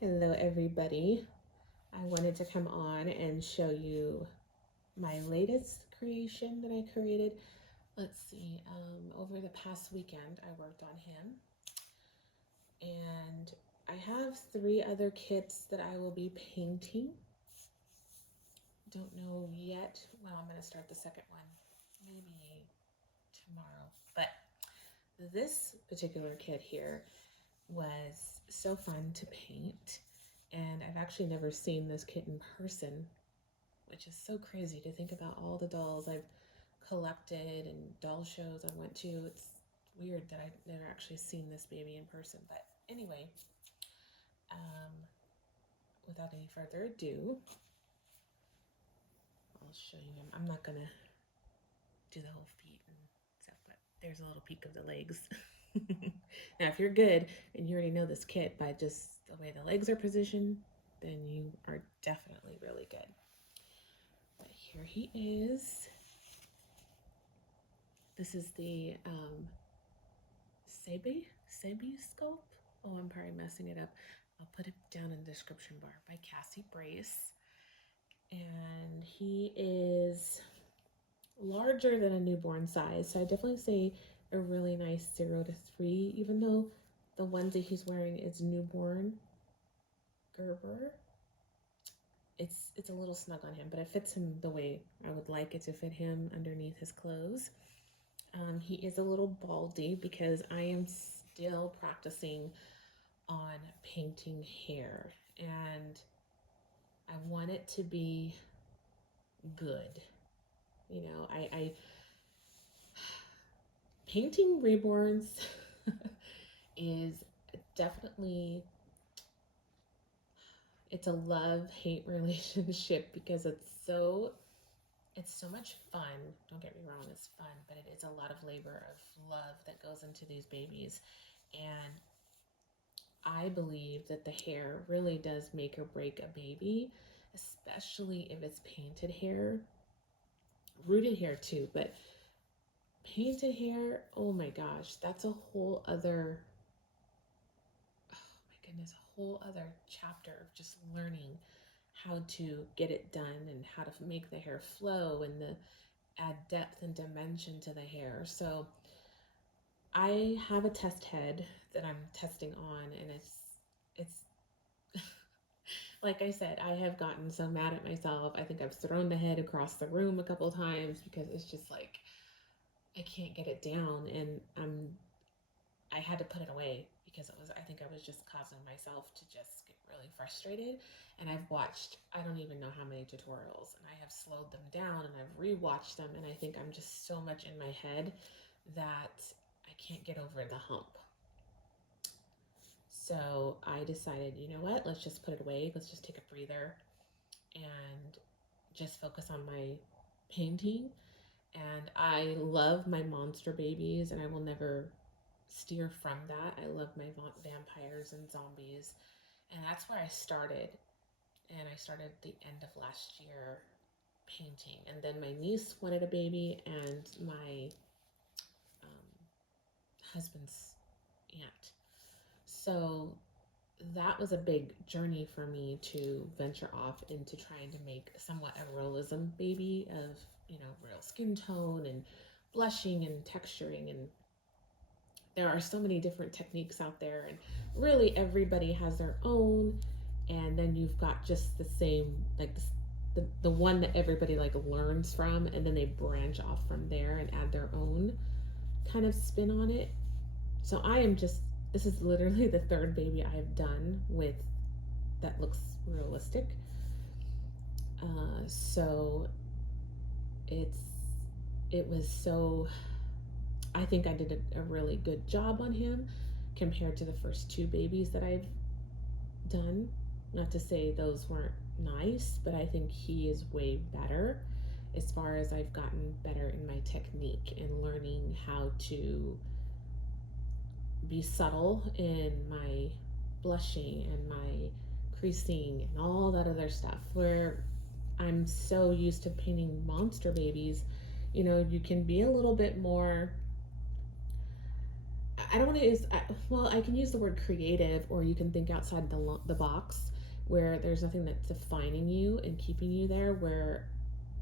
Hello everybody. I wanted to come on and show you my latest creation that I created. Let's see, over the past weekend I worked on him, and I have 3 other kits that I will be painting. Don't know yet when I'm going to start the second one, maybe tomorrow. But this particular kit here was so fun to paint, and I've actually never seen this kit in person, which is so crazy to think about all the dolls I've collected and doll shows I went to. It's weird that I've never actually seen this baby in person. But anyway, um, without any further ado, I'll show you him. I'm not gonna do the whole feet and stuff, but there's a little peek of the legs. Now, if you're good and you already know this kit by just the way the legs are positioned, then you are definitely really good. But here he is. This is the Seeby sculpt. Oh, I'm probably messing it up. I'll put it down in the description bar, by Cassie Brace. And he is larger than a newborn size, so I definitely say a really nice 0 to 3, even though the onesie he's wearing is newborn Gerber. It's a little snug on him, but it fits him the way I would like it to fit him underneath his clothes. He is a little baldy because I am still practicing on painting hair, and I want it to be good. You know, I painting reborns is definitely, it's a love-hate relationship because it's so much fun. Don't get me wrong, it's fun, but it is a lot of labor of love that goes into these babies. And I believe that the hair really does make or break a baby, especially if it's painted hair, rooted hair too, but painted hair, oh my gosh, that's a whole other, oh my goodness, a whole other chapter of just learning how to get it done and how to make the hair flow and the add depth and dimension to the hair. So I have a test head that I'm testing on, and it's like I said, I have gotten so mad at myself. I think I've thrown the head across the room a couple times because it's just like I can't get it down, and I had to put it away because I think I was just causing myself to just get really frustrated. And I've watched, I don't even know how many tutorials, and I have slowed them down and I've rewatched them, and I think I'm just so much in my head that I can't get over the hump. So I decided, you know what, let's just put it away. Let's just take a breather and just focus on my painting. And I love my monster babies, and I will never steer from that. I love my vampires and zombies, and that's where I started. And I started at the end of last year painting, and then my niece wanted a baby, and my husband's aunt. So that was a big journey for me to venture off into trying to make somewhat a realism baby of, you know, real skin tone and blushing and texturing. And there are so many different techniques out there, and really everybody has their own. And then you've got just the same, like the one that everybody like learns from, and then they branch off from there and add their own kind of spin on it. So I am just, this is literally the 3rd baby I've done with that looks realistic. So it was so, I think I did a really good job on him compared to the first 2 babies that I've done. Not to say those weren't nice, but I think he is way better as far as I've gotten better in my technique and learning how to be subtle in my blushing and my creasing and all that other stuff, where I'm so used to painting monster babies. You know, you can be a little bit more, I don't want to use, well, I can use the word creative, or you can think outside the box where there's nothing that's defining you and keeping you there, where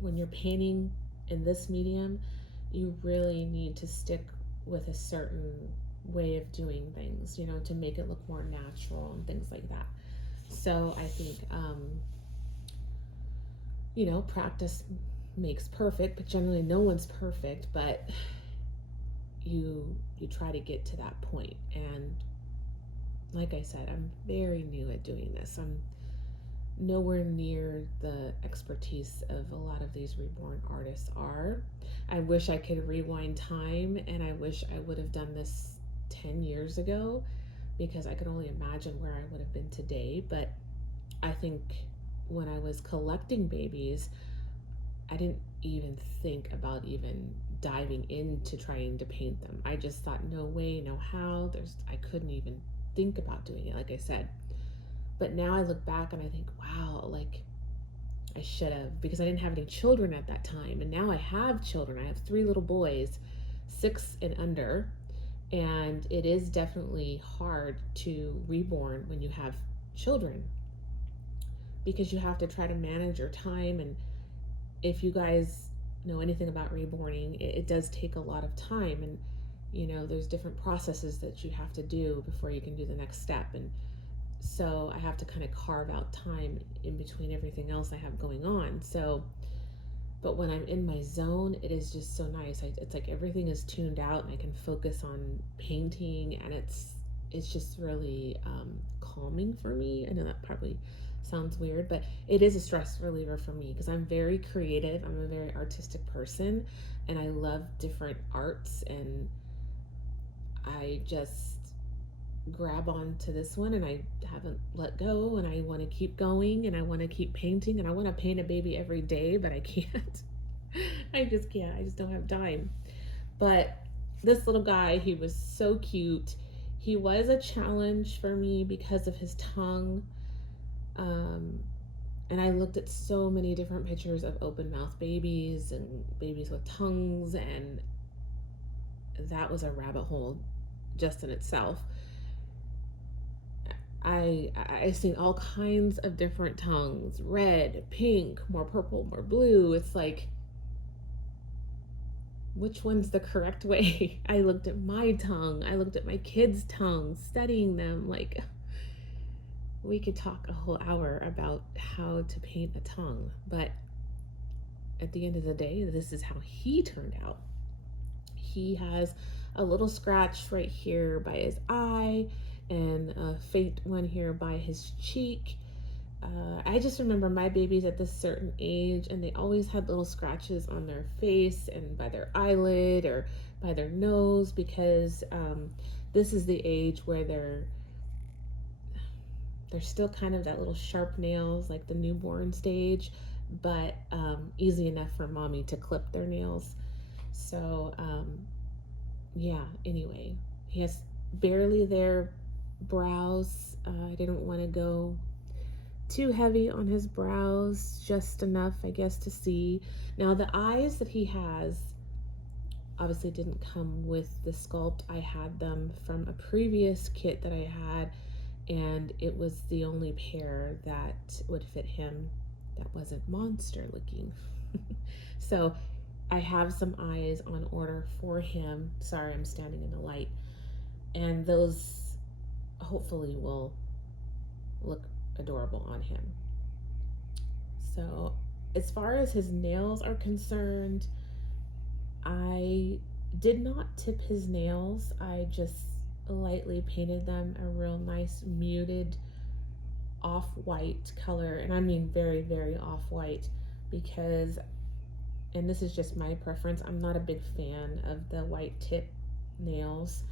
when you're painting in this medium, you really need to stick with a certain way of doing things, you know, to make it look more natural and things like that. So I think, you know, practice makes perfect, but generally no one's perfect, but you try to get to that point. And like I said, I'm very new at doing this. I'm nowhere near the expertise of a lot of these reborn artists are. I wish I could rewind time, and I wish I would have done this 10 years ago, because I could only imagine where I would have been today. But I think when I was collecting babies, I didn't even think about even diving into trying to paint them. I just thought, no way, no how. I couldn't even think about doing it, like I said. But now I look back and I think, wow, like I should have, because I didn't have any children at that time. And now I have children. I have 3 little boys, 6 and under. And it is definitely hard to reborn when you have children, because you have to try to manage your time. And if you guys know anything about reborning, it does take a lot of time. And, you know, there's different processes that you have to do before you can do the next step. And so I have to kind of carve out time in between everything else I have going on. So, but when I'm in my zone, it is just so nice. It's like everything is tuned out and I can focus on painting, and it's just really calming for me. I know that probably sounds weird, but it is a stress reliever for me, because I'm very creative. I'm a very artistic person, and I love different arts, and I just grab on to this one and I haven't let go, and I want to keep going, and I want to keep painting, and I want to paint a baby every day, but I can't. I just can't. I just don't have time. But this little guy, he was so cute. He was a challenge for me because of his tongue. And I looked at so many different pictures of open mouth babies and babies with tongues, and that was a rabbit hole just in itself. I've seen all kinds of different tongues, red, pink, more purple, more blue. It's like, which one's the correct way? I looked at my tongue. I looked at my kids' tongues, studying them. Like, we could talk a whole hour about how to paint a tongue, but at the end of the day, this is how he turned out. He has a little scratch right here by his eye, and a faint one here by his cheek. I just remember my babies at this certain age, and they always had little scratches on their face and by their eyelid or by their nose, because this is the age where they're still kind of that little sharp nails, like the newborn stage, but easy enough for mommy to clip their nails. So yeah, anyway, he has barely their brows. I didn't want to go too heavy on his brows, just enough, I guess, to see. Now, the eyes that he has obviously didn't come with the sculpt. I had them from a previous kit that I had, and it was the only pair that would fit him that wasn't monster looking. So I have some eyes on order for him. Sorry, I'm standing in the light. And those hopefully will look adorable on him. So as far as his nails are concerned, I did not tip his nails. I just lightly painted them a real nice muted off-white color. And I mean very, very off-white, because, and this is just my preference, I'm not a big fan of the white tip nails.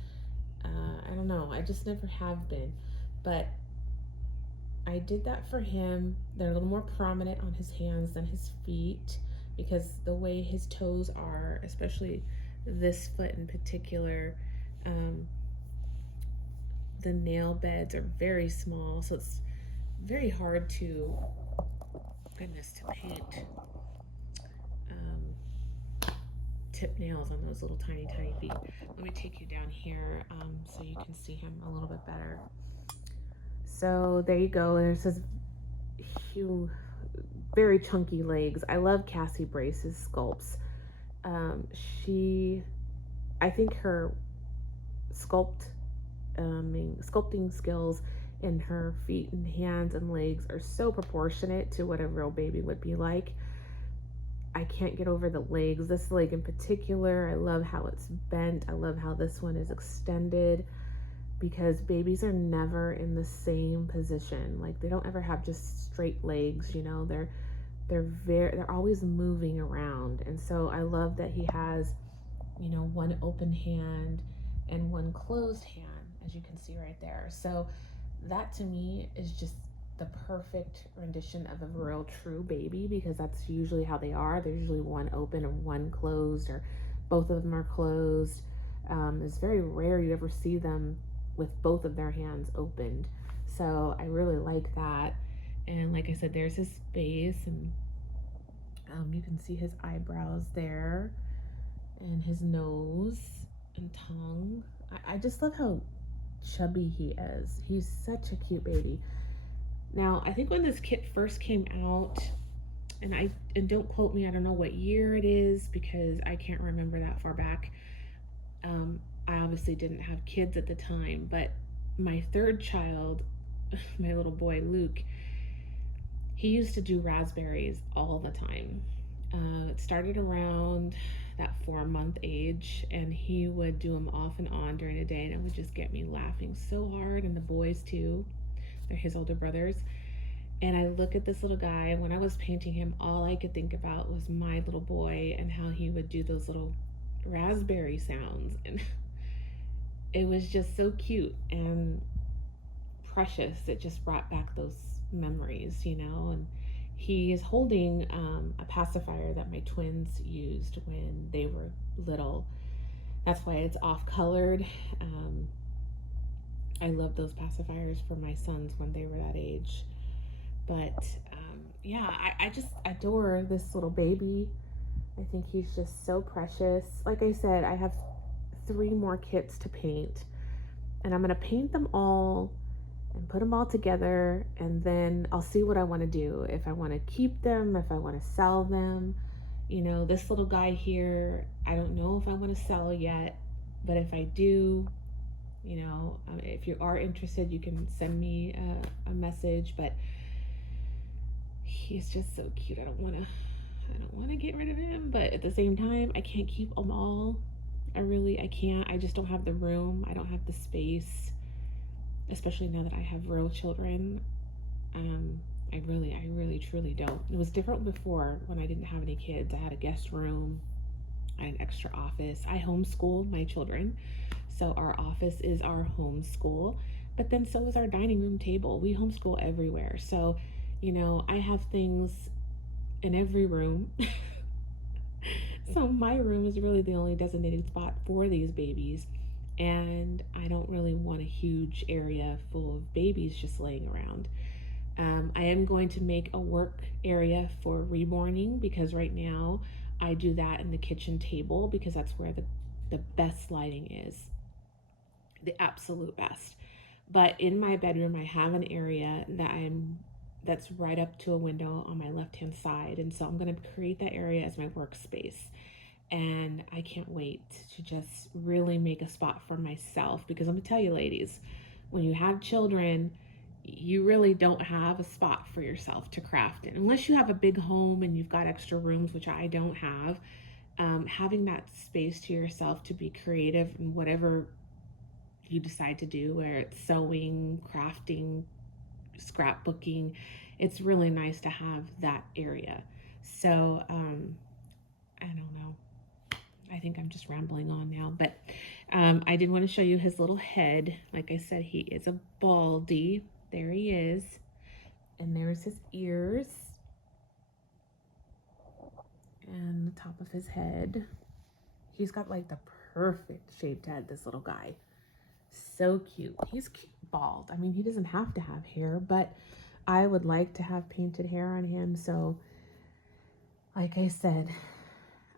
I don't know, I just never have been, but I did that for him. They're a little more prominent on his hands than his feet, because the way his toes are, especially this foot in particular, the nail beds are very small, so it's very hard to, goodness, to paint tip nails on those little tiny, tiny feet. Let me take you down here so you can see him a little bit better. So there you go. There's his huge, very chunky legs. I love Cassie Brace's sculpts. I think her sculpting skills in her feet and hands and legs are so proportionate to what a real baby would be like. I can't get over the legs. This leg in particular, I love how it's bent. I love how this one is extended, because babies are never in the same position. Like, they don't ever have just straight legs, you know. They're always moving around. And so I love that he has, you know, one open hand and one closed hand, as you can see right there. So that to me is just the perfect rendition of a real true baby, because that's usually how they are. They're usually one open and one closed, or both of them are closed. It's very rare you ever see them with both of their hands opened. So I really like that. And like I said, there's his face, and you can see his eyebrows there, and his nose and tongue. I just love how chubby he is. He's such a cute baby. Now, I think when this kit first came out, and don't quote me, I don't know what year it is because I can't remember that far back. I obviously didn't have kids at the time, but my third child, my little boy Luke, he used to do raspberries all the time. It started around that 4-month age, and he would do them off and on during the day, and it would just get me laughing so hard. And the boys too, they're his older brothers. And I look at this little guy. When I was painting him, all I could think about was my little boy and how he would do those little raspberry sounds, and it was just so cute and precious. It just brought back those memories, you know. And he is holding a pacifier that my twins used when they were little. That's why it's off colored. I love those pacifiers for my sons when they were that age. But yeah, I just adore this little baby. I think he's just so precious. Like I said, I have 3 more kits to paint, and I'm going to paint them all and put them all together, and then I'll see what I want to do. If I want to keep them, if I want to sell them. You know, this little guy here, I don't know if I want to sell yet, but if I do, you know, if you are interested, you can send me a message. But he's just so cute. I don't want to get rid of him, but at the same time, I can't keep them all. I can't. I just don't have the room. I don't have the space, especially now that I have real children. I really truly don't. It was different before when I didn't have any kids. I had a guest room, I had an extra office. I homeschooled my children, so our office is our home school, but then so is our dining room table. We homeschool everywhere. So, you know, I have things in every room. So my room is really the only designated spot for these babies. And I don't really want a huge area full of babies just laying around. I am going to make a work area for reborning, because right now I do that in the kitchen table, because that's where the best lighting is, the absolute best. But in my bedroom, I have an area that's right up to a window on my left-hand side, and so I'm going to create that area as my workspace. And I can't wait to just really make a spot for myself, because I'm gonna tell you, ladies, when you have children, you really don't have a spot for yourself to craft in, unless you have a big home and you've got extra rooms, which I don't have. Having that space to yourself to be creative in whatever you decide to do, where it's sewing, crafting, scrapbooking, it's really nice to have that area. So I don't know, I think I'm just rambling on now, but I did want to show you his little head. Like I said, he is a baldy. There he is. And there's his ears and the top of his head. He's got like the perfect shaped head, this little guy. So cute. He's cute, bald. I mean, he doesn't have to have hair, but I would like to have painted hair on him. So like I said,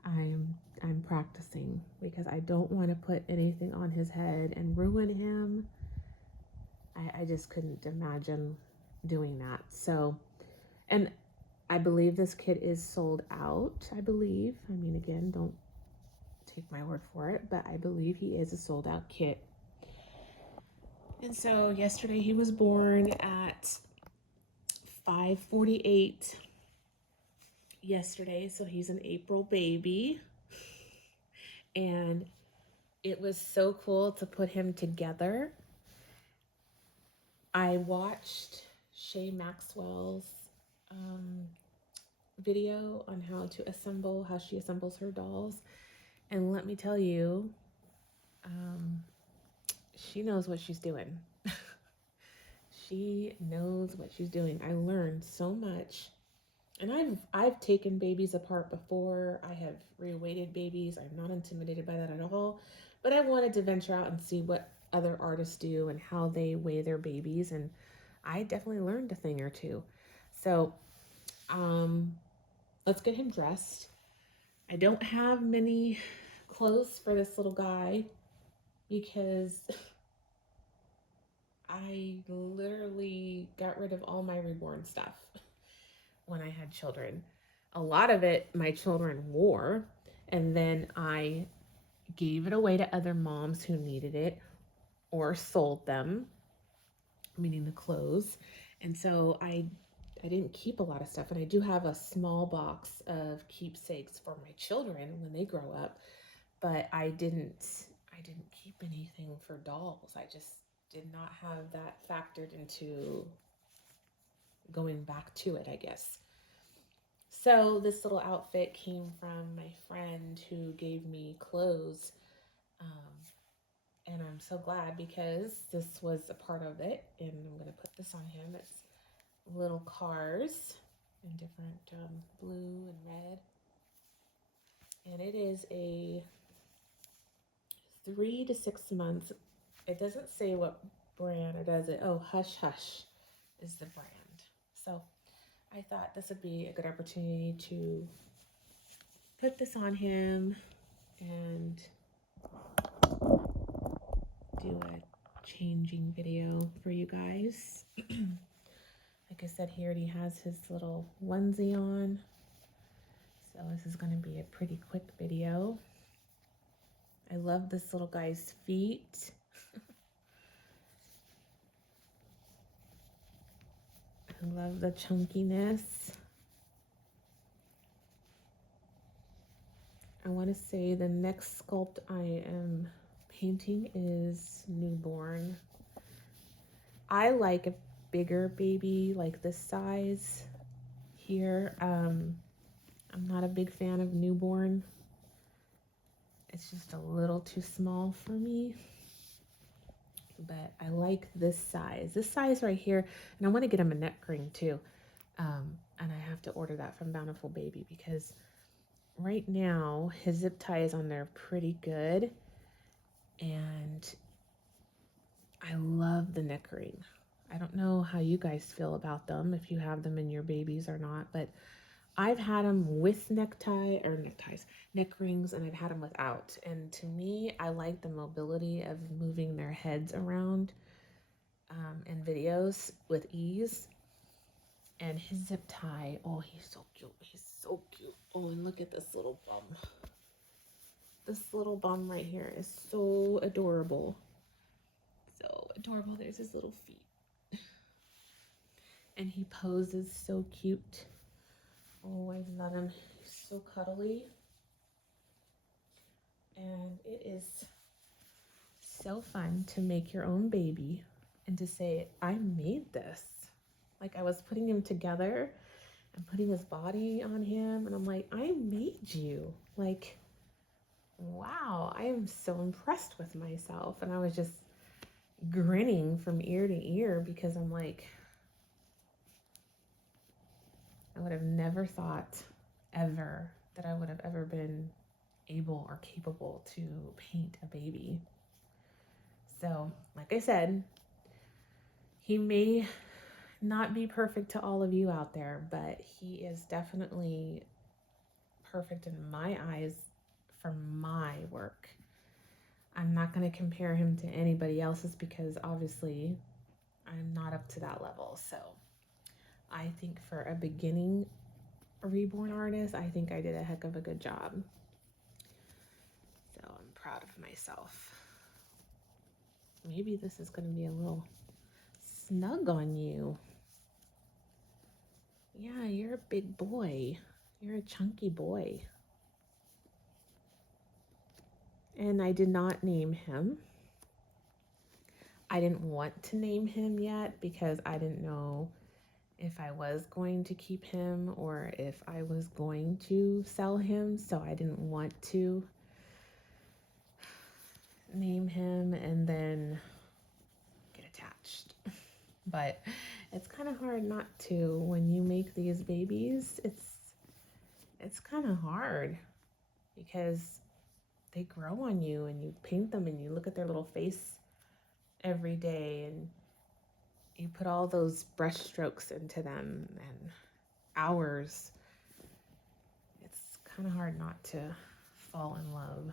I'm I'm practicing because I don't want to put anything on his head and ruin him. I just couldn't imagine doing that. So, and I believe this kit is sold out. I believe. I mean, again, don't take my word for it, but I believe he is a sold out kit. And so yesterday he was born at 5:48 yesterday. So he's an April baby. And it was so cool to put him together. I watched Shay Maxwell's video on how she assembles her dolls. And let me tell you, she knows what she's doing. She knows what she's doing. I learned so much. And I've taken babies apart before. I have reweighted babies. I'm not intimidated by that at all. But I wanted to venture out and see what other artists do and how they weigh their babies. And I definitely learned a thing or two. So let's get him dressed. I don't have many clothes for this little guy because I literally got rid of all my reborn stuff when I had children. A lot of it my children wore, and then I gave it away to other moms who needed it or sold them, meaning the clothes. And so I didn't keep a lot of stuff, and I do have a small box of keepsakes for my children when they grow up, but I didn't keep anything for dolls. I just did not have that factored into going back to it, I guess. So this little outfit came from my friend who gave me clothes, and I'm so glad because this was a part of it. And I'm going to put this on him. It's little cars in different blue and red, and it is a 3 to 6 months. It doesn't say what brand, or does it? Oh, Hush Hush is the brand. So I thought this would be a good opportunity to put this on him and do a changing video for you guys. Like I said, he already has his little onesie on. So this is going to be a pretty quick video. I love this little guy's feet. I love the chunkiness. I want to say the next sculpt I am painting is newborn. I like a bigger baby like this size here. I'm not a big fan of newborn. It's just a little too small for me. But I like this size right here. And I want to get him a neck ring too. And I have to order that from Bountiful Baby because right now his zip tie is on there pretty good. And I love the neck ring. I don't know how you guys feel about them, if you have them in your babies or not, but I've had them with neck rings, and I've had them without. And to me, I like the mobility of moving their heads around in videos with ease. And his zip tie, oh, he's so cute. He's so cute. Oh, and look at this little bum. This little bum right here is so adorable. So adorable. There's his little feet. And he poses so cute. Oh, I love him. He's so cuddly. And it is so fun to make your own baby and to say, I made this. Like, I was putting him together and putting his body on him, and I'm like, I made you. Like, wow, I am so impressed with myself. And I was just grinning from ear to ear because I'm like, I would have never thought ever that I would have ever been able or capable to paint a baby. So, like I said, he may not be perfect to all of you out there, but he is definitely perfect in my eyes for my work. I'm not going to compare him to anybody else's because obviously I'm not up to that level. So I think for a beginning reborn artist, I think I did a heck of a good job. So I'm proud of myself. Maybe this is going to be a little snug on you. Yeah, you're a big boy. You're a chunky boy. And I did not name him. I didn't want to name him yet because I didn't know if I was going to keep him or if I was going to sell him. So I didn't want to name him and then get attached. But it's kind of hard not to when you make these babies. It's kind of hard because they grow on you and you paint them and you look at their little face every day and you put all those brush strokes into them and hours. It's kind of hard not to fall in love.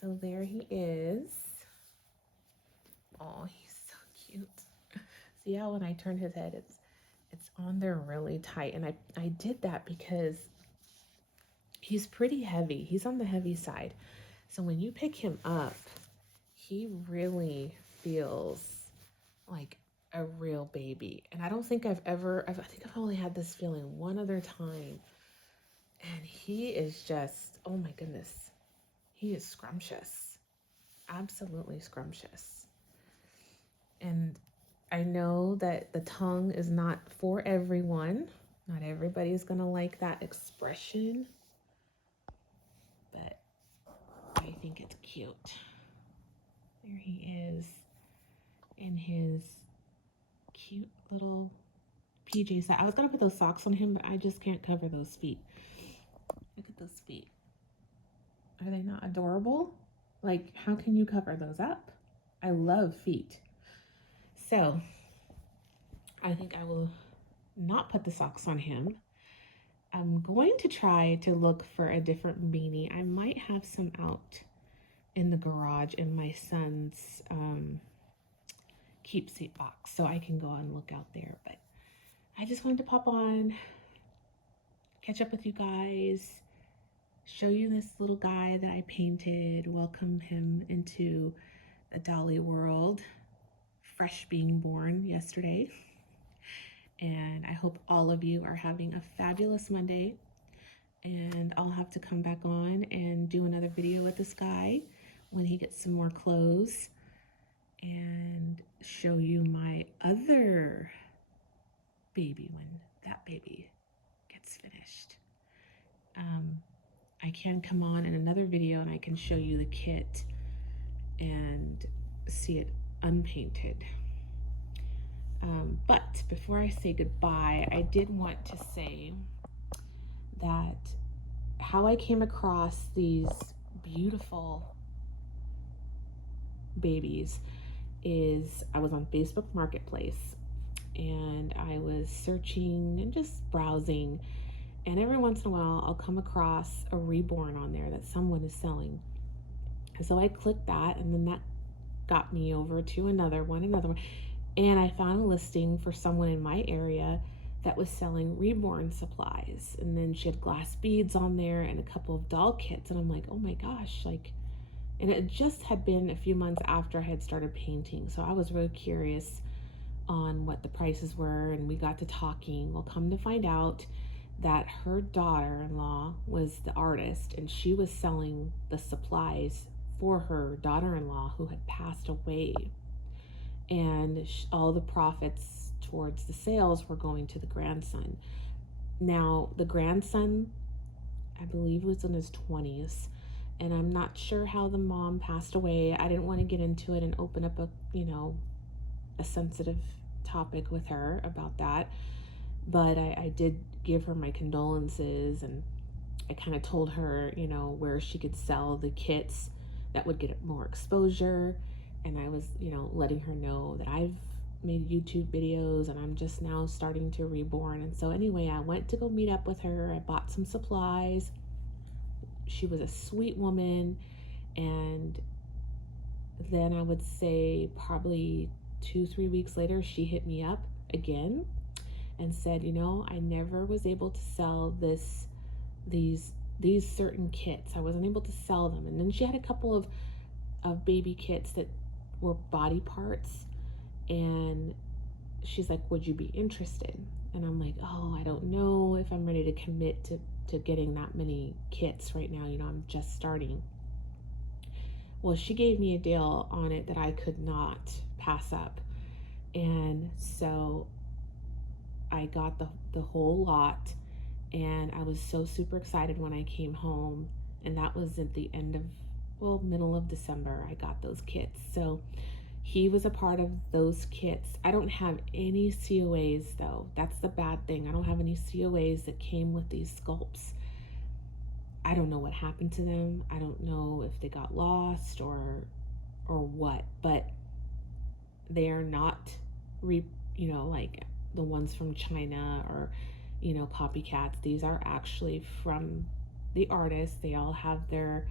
So there he is. Oh, he's so cute. See how when I turn his head, it's on there really tight. And I did that because he's pretty heavy. He's on the heavy side. So when you pick him up, he really feels like a real baby. And I don't think I think I've only had this feeling one other time. And he is just, oh my goodness, he is scrumptious. Absolutely scrumptious. And I know that the tongue is not for everyone. Not everybody's going to like that expression. But I think it's cute. There he is in his cute little PJs. I was going to put those socks on him, but I just can't cover those feet. Look at those feet. Are they not adorable? Like, how can you cover those up? I love feet. So, I think I will not put the socks on him. I'm going to try to look for a different beanie. I might have some out in the garage in my son's keepsake box, so I can go and look out there. But I just wanted to pop on, catch up with you guys, show you this little guy that I painted, welcome him into the Dolly world, fresh being born yesterday. And I hope all of you are having a fabulous Monday. And I'll have to come back on and do another video with this guy when he gets some more clothes and show you my other baby when that baby gets finished. I can come on in another video and I can show you the kit and see it unpainted. But before I say goodbye, I did want to say that how I came across these beautiful babies is I was on Facebook Marketplace and I was searching and just browsing, and every once in a while I'll come across a reborn on there that someone is selling. And so I clicked that, and then that got me over to another one. And I found a listing for someone in my area that was selling reborn supplies. And then she had glass beads on there and a couple of doll kits. And I'm like, oh my gosh, like, and it just had been a few months after I had started painting. So I was really curious on what the prices were, and we got to talking. Well, come to find out that her daughter-in-law was the artist, and she was selling the supplies for her daughter-in-law who had passed away. And all the profits towards the sales were going to the grandson. Now, the grandson, I believe, was in his 20s, and I'm not sure how the mom passed away. I didn't want to get into it and open up a sensitive topic with her about that, but I did give her my condolences, and I kind of told her, where she could sell the kits that would get more exposure. And I was, letting her know that I've made YouTube videos and I'm just now starting to reborn. And so anyway, I went to go meet up with her. I bought some supplies she was a sweet woman. And then I would say probably 2-3 weeks later, she hit me up again and said, you know, I never was able to sell these certain kits. I wasn't able to sell them. And then she had a couple of baby kits that were body parts, and she's like, would you be interested? And I'm like, oh, I don't know if I'm ready to commit to getting that many kits right now. You know, I'm just starting. Well, she gave me a deal on it that I could not pass up. And so I got the whole lot, and I was so super excited when I came home. And that was at the end of, well, middle of December, I got those kits. So he was a part of those kits. I don't have any COAs though. That's the bad thing. I don't have any COAs that came with these sculpts. I don't know what happened to them. I don't know if they got lost or what, but they are not like the ones from China or, you know, copycats. These are actually from the artists. They all have their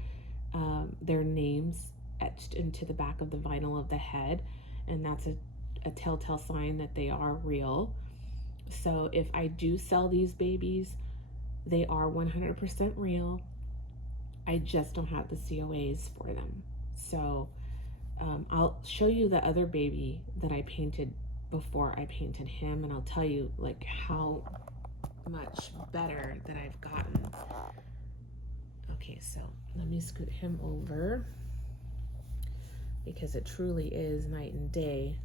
names etched into the back of the vinyl of the head, and that's a telltale sign that they are real. So if I do sell these babies, they are 100% real. I just don't have the COAs for them. So I'll show you the other baby that I painted before I painted him, and I'll tell you like how much better that I've gotten. Okay, so let me scoot him over because it truly is night and day.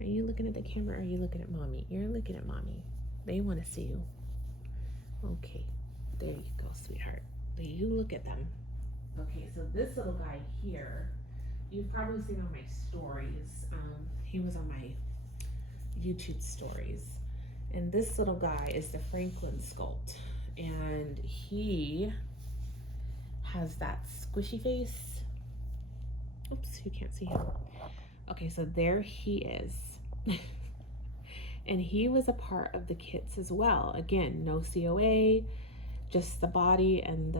Are you looking at the camera or are you looking at mommy? You're looking at mommy. They want to see you. Okay, there you go, sweetheart. You look at them. Okay, so this little guy here, you've probably seen on my stories. He was on my YouTube stories. And this little guy is the Franklin sculpt. And he has that squishy face. Oops, you can't see him. Okay, so there he is. And he was a part of the kits as well. Again, no COA, just the body and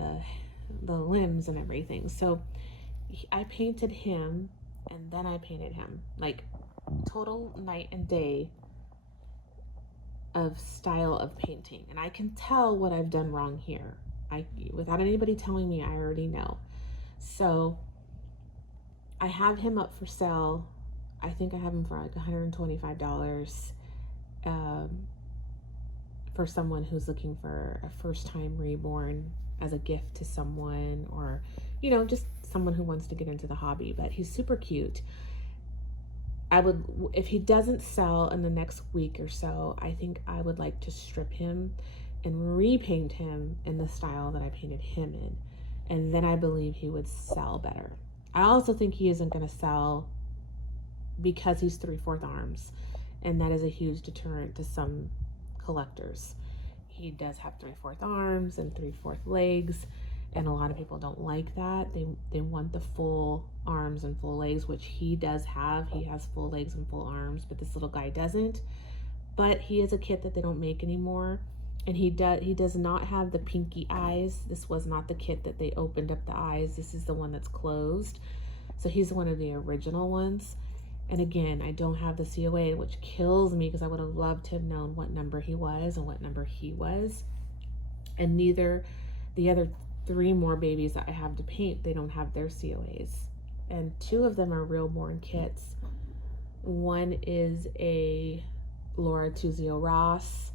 the limbs and everything. So I painted him, and then I painted him. Like total night and day of style of painting. And I can tell what I've done wrong here. Without anybody telling me, I already know. So I have him up for sale. I think I have him for like $125 for someone who's looking for a first-time reborn as a gift to someone, or, you know, just someone who wants to get into the hobby. But he's super cute. I would, if he doesn't sell in the next week or so, I think I would like to strip him and repaint him in the style that I painted him in. And then I believe he would sell better. I also think he isn't going to sell because he's 3/4 arms. And that is a huge deterrent to some collectors. He does have 3/4 arms and 3/4 legs. And a lot of people don't like that. They want the full arms and full legs, which he does have. He has full legs and full arms, but this little guy doesn't. But he is a kit that they don't make anymore. And he does not have the pinky eyes. This was not the kit that they opened up the eyes. This is the one that's closed. So he's one of the original ones. And again, I don't have the COA, which kills me because I would have loved to have known what number he was and what number he was. And neither the other 3 more babies that I have to paint, they don't have their COAs. And 2 of them are reborn kits. One is a Laura Tuzio Ross,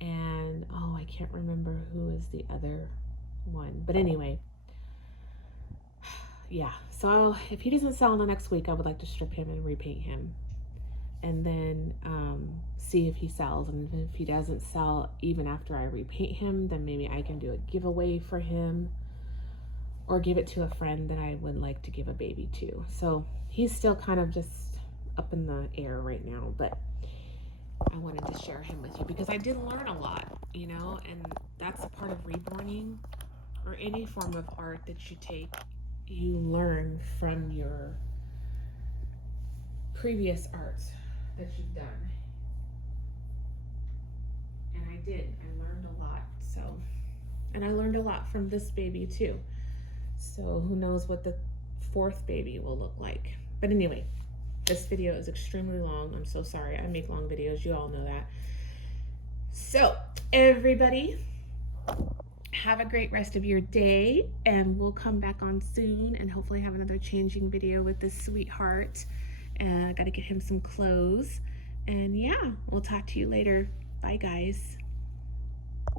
and oh, I can't remember who is the other one. But anyway, yeah. So if he doesn't sell in the next week, I would like to strip him and repaint him, and then see if he sells. And if he doesn't sell even after I repaint him, then maybe I can do a giveaway for him or give it to a friend that I would like to give a baby to. So he's still kind of just up in the air right now, but I wanted to share him with you because I did learn a lot, you know, and that's a part of reborning or any form of art that you take. You learn from your previous art that you've done. And I did. I learned a lot. So And I learned a lot from this baby too. So who knows what the fourth baby will look like. But anyway, this video is extremely long. I'm so sorry. I make long videos. You all know that. So everybody, have a great rest of your day, and we'll come back on soon and hopefully have another changing video with this sweetheart. And I got to get him some clothes. And yeah, we'll talk to you later. Bye, guys.